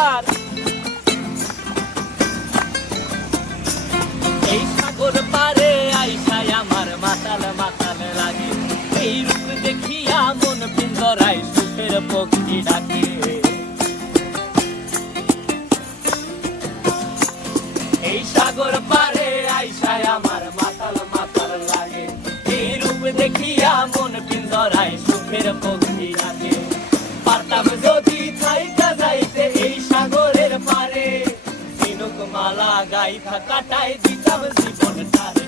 আমার। এই সাগর পারে আইসায় আমার মাতাল মাতাল লাগে, এই রূপ দেখিয়া মন পিঞ্জরায় সুখের পক্ষী ডাকে। এই সাগর পারে আইসায় আমার মাতাল মাতাল লাগে, এই রূপ দেখিয়া মন পিঞ্জরায় সুখের পক্ষী ডাকে। পারতাম যদি থাইকা যাইতে এই সাগরের পারে, ঝিনুক মালা গাইথা কাটাই দিতাম জীবনটারে।